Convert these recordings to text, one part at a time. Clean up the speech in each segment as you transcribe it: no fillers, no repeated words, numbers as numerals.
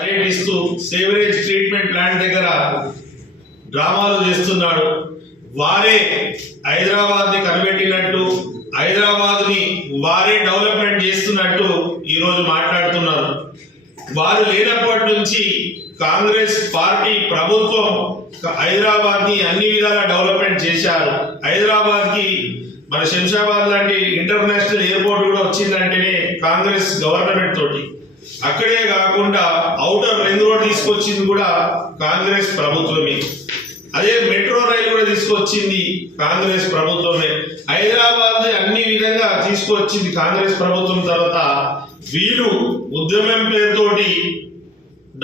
పర్యటిస్తూ sewerage treatment plant దగ్గర డ్రామాలు చేస్తున్నాడు. వారే హైదరాబాద్ ని కనిపెట్టినట్టు, హైదరాబాద్ ని వారే డెవలప్మెంట్ చేస్తున్నట్టు ఈరోజు మాట్లాడుతున్నారు. వారు లేనప్పటి నుంచి కాంగ్రెస్ పార్టీ ప్రభుత్వం హైదరాబాద్ ని అన్ని విధాలా డెవలప్మెంట్ చేశారు. హైదరాబాద్ కి మన శంషాబాద్ లాంటి ఇంటర్నేషనల్ ఎయిర్పోర్ట్ కూడా వచ్చిందంటేనే కాంగ్రెస్ గవర్నమెంట్ తోటి. అక్కడే కాకుండా ఔటర్ రింగ్ రోడ్ తీసుకొచ్చింది కూడా కాంగ్రెస్ ప్రభుత్వమే. అదే మెట్రో రైలు కూడా తీసుకొచ్చింది కాంగ్రెస్ ప్రభుత్వమే. హైదరాబాద్ అన్ని విధంగా తీసుకొచ్చింది కాంగ్రెస్ ప్రభుత్వం. తర్వాత వీళ్ళు ఉద్యమం పేరుతోటి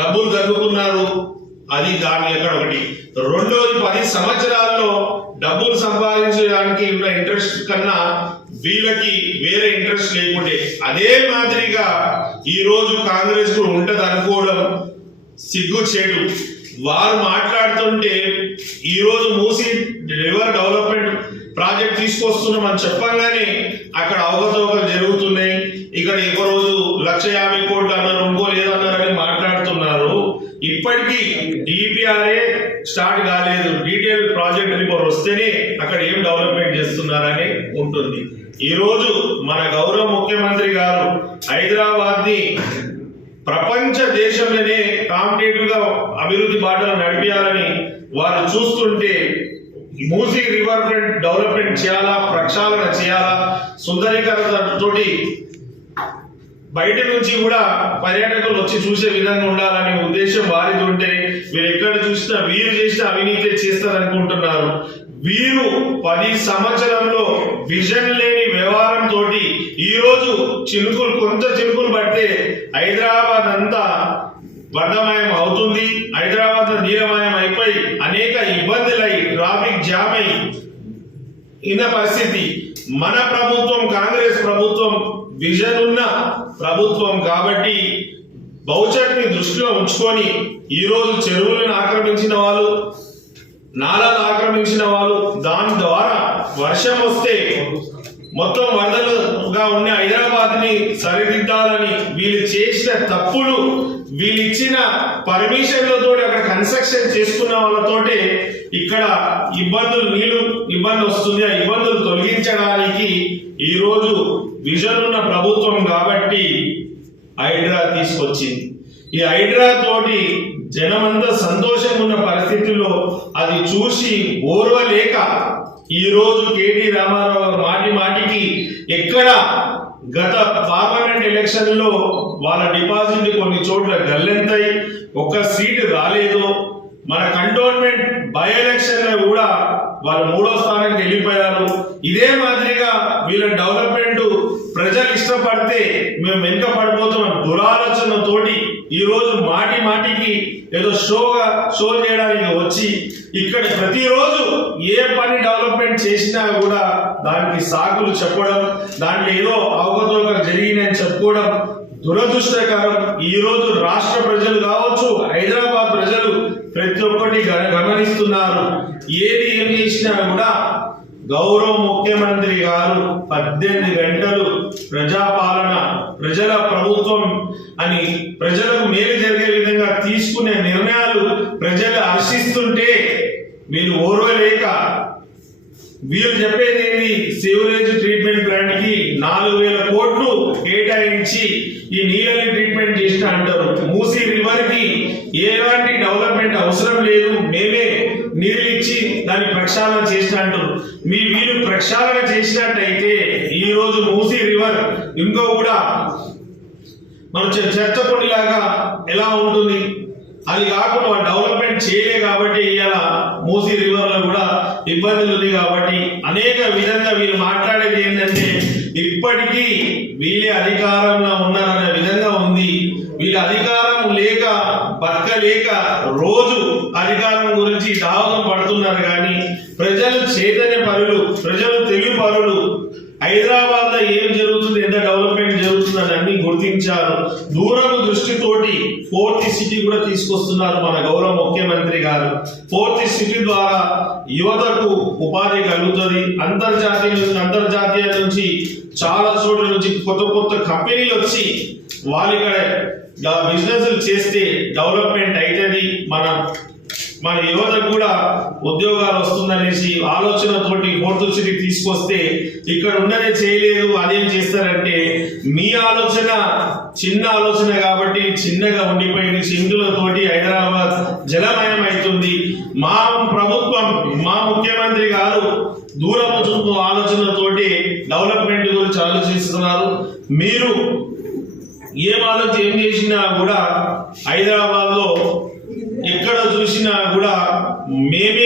డబ్బులు తగ్గుకున్నారు. అది దాని ఎక్కడ ఒకటి. రెండోది 10 సంవత్సరాల్లో డబ్బులు సంపాదించడానికి ఉన్న ఇంట్రెస్ట్ కన్నా వీళ్ళకి వేరే ఇంట్రెస్ట్ లేకుంటే అదే మాదిరిగా ఈ రోజు కాంగ్రెస్ కు ఉంటది అనుకోవడం సిగ్గుచేటు. వారు మాట్లాడుతుంటే ఈ రోజు మూసీ రివర్ డెవలప్మెంట్ ప్రాజెక్ట్ తీసుకొస్తున్నాం అని చెప్పగానే అక్కడ అవకతవకలు జరుగుతున్నాయి. ఇక్కడ ఒక రోజు 150 కోట్లు అన్నారు, ఇంకో లేదన్నారని మాట్లాడుతున్నారు. ఇప్పటికీ డిపిఆర్ఏ స్టార్ట్ కాలేదు. డీటెయిల్ ప్రాజెక్ట్ రిపోర్ట్ వస్తేనే అక్కడ ఏం డెవలప్మెంట్ చేస్తున్నారని ఉంటుంది. ఈ రోజు మన గౌరవ ముఖ్యమంత్రి గారు హైదరాబాద్ ని ప్రపంచ దేశంలోనే కాంపిటేటివ్ గా అభివృద్ధి బాటలో నడిపించాలని వారు చూస్తుంటే మూసీ రివర్ ఫ్రంట్ డెవలప్మెంట్ చేయాలా, ప్రక్షాళన చేయాలా, సుందరీకరణ తోటి బయట నుంచి కూడా పర్యాటకులు వచ్చి చూసే విధంగా ఉండాలనే ఉద్దేశం వారిది ఉంటే వీరు ఎక్కడ చూసినా వీరు చేసిన అవినీతి చేస్తారనుకుంటున్నారు. వీరు 10 సంవత్సరంలో విజన్ లేని వ్యవహారం తోటి ఈ రోజు కొంత చినుకులు పడితే హైదరాబాద్ అంతా వర్ధమయం అవుతుంది. హైదరాబాద్ నీలమయం అయిపోయి అనేక ఇబ్బందులై ట్రాఫిక్ జామ్ అయి ఇన్న పరిస్థితి. మన ప్రభుత్వం కాంగ్రెస్ ప్రభుత్వం విజన్ ఉన్న ప్రభుత్వం కాబట్టి భవిష్యత్ ని దృష్టిలో ఉంచుకొని ఈ రోజు చెరువులను ఆక్రమించిన వాళ్ళు, నాలాలు ఆక్రమించిన వాళ్ళు, దాని ద్వారా వర్షం వస్తే మొత్తం వరదలుగా ఉన్న హైదరాబాద్ ని సరిదిద్దాలని వీళ్ళు చేసిన తప్పులు, వీళ్ళు ఇచ్చిన పర్మిషన్లతో అక్కడ కన్స్ట్రక్షన్ చేసుకున్న వాళ్ళతోటే ఇక్కడ నీళ్లు ఇబ్బంది వస్తుంది. ఆ ఇబ్బందులు తొలగించడానికి ఈ రోజు విజన్ ఉన్న ప్రభుత్వం కాబట్టి హైడ్రా తీసుకొచ్చింది. ఈ హైడ్రా తోటి జనమంతా సంతోషంగా ఉన్న పరిస్థితుల్లో అది చూసి ఓర్వలేక ఈ రోజు కేటీ రామారావు మాటి మాటికి ఎక్కడ గత పార్లమెంట్ ఎలక్షన్ లో వాళ్ళ డిపాజిట్ కొన్ని చోట్ల గల్లెంతాయి, ఒక్క సీటు రాలేదు. మన కంటోన్మెంట్ బై ఎలక్షన్ లో కూడా వాళ్ళు 3వ స్థానానికి వెళ్ళిపోయారు. ఇదే మాదిరిగా వీళ్ళ డెవలప్మెంట్ ప్రజలు ఇష్టపడితే మేము వెనుక పడిపోతున్నాం దురాలోచన తోటి ఈ రోజు మాటి మాటికి ఏదో షో చేయడానికి వచ్చి ఇక్కడ ప్రతిరోజు ఏ పని డెవలప్మెంట్ చేసినా కూడా దానికి సాకులు చెప్పడం, దాంట్లో ఏదో అవకతవకలు జరిగినాయని చెప్పుకోవడం దురదృష్టకరం. ఈ రోజు రాష్ట్ర ప్రజలు కావచ్చు, హైదరాబాద్ ప్రజలు ప్రతి ఒక్కటి గమనిస్తున్నారు. ఏది ఏం చేసినా కూడా గౌరవ ముఖ్యమంత్రి గారు 18 గంటలు ప్రజాపాలన, ప్రజల ప్రభుత్వం అని ప్రజలకు మేలు జరిగే విధంగా తీసుకునే నిర్ణయాలు ప్రజలు హర్షిస్తుంటే వీళ్ళు ఓర్వలేక వీళ్ళు చెప్పేది ఏంటి, సివరేజ్ ట్రీట్మెంట్ ప్లాంట్ కి 4000 కోట్లు కేటాయించి ఈ నీళ్ళని ట్రీట్మెంట్ చేసిన అంటారు. మూసీ రివర్ కి ఎలాంటి డెవలప్మెంట్ అవసరం లేదు, మేమే నీళ్ళు ఇచ్చి దాన్ని ప్రక్షాళన చేసిన అంటారు. వీళ్ళు ప్రక్షాళన చేసినట్టయితే ఈ రోజు మూసీ రివర్ ఇంకో కూడా మన చర్చపొడి లాగా ఎలా ఉంటుంది. అది కాకుండా డెవలప్మెంట్ చేయలే కాబట్టి ఇవాళ మూసీ రివర్ లో కూడా ఇబ్బందులు ఉంది. కాబట్టి అనేక విధంగా వీళ్ళు మాట్లాడేది ఏంటంటే ఇప్పటికీ వీళ్ళే అధికారంలో ఉన్నారనే విధంగా ఉంది. వీళ్ళ అధికారం లేక బతకలేక రోజు అధికారం గురించి దావతం పడుతున్నారు. కానీ ప్రజలు చైతన్య పరులు, ప్రజలు తెలివి పరులు. హైదరాబాద్ లో ఏం జరుగుతుంది, ఎంత డెవలప్మెంట్ జరుగుతుందని అన్ని గుర్తించారు. దూరపు దృష్టితోటి 4th సిటీ కూడా తీసుకొస్తున్నారు మన గౌరవ ముఖ్యమంత్రి గారు. 4th సిటీ ద్వారా యువతకు ఉపాధి కలుగుతుంది. అంతర్జాతీయ నుంచి చాలా చోట్ల నుంచి కొత్త కంపెనీలు వచ్చి వాళ్ళు ఇక్కడ బిజినెస్లు చేస్తే డెవలప్మెంట్ అవుతుంది, మన యువతకు కూడా ఉద్యోగాలు వస్తుందనేసి ఆలోచనతోటి ఫోర్త్ సిటీ తీసుకొస్తే ఇక్కడ ఉన్నదే చేయలేదు అదేం చేస్తారంటే మీ ఆలోచన చిన్న ఆలోచన కాబట్టి చిన్నగా ఉండిపోయింది. సింధులతోటి హైదరాబాద్ జలమయం అవుతుంది. మా ప్రభుత్వం మా ముఖ్యమంత్రి గారు దూరపు చూపు ఆలోచనతోటి డెవలప్మెంట్ గురించి ఆలోచిస్తున్నారు. మీరు ఏం చేసినా కూడా హైదరాబాద్ లో ఎక్కడ చూసినా కూడా మేమే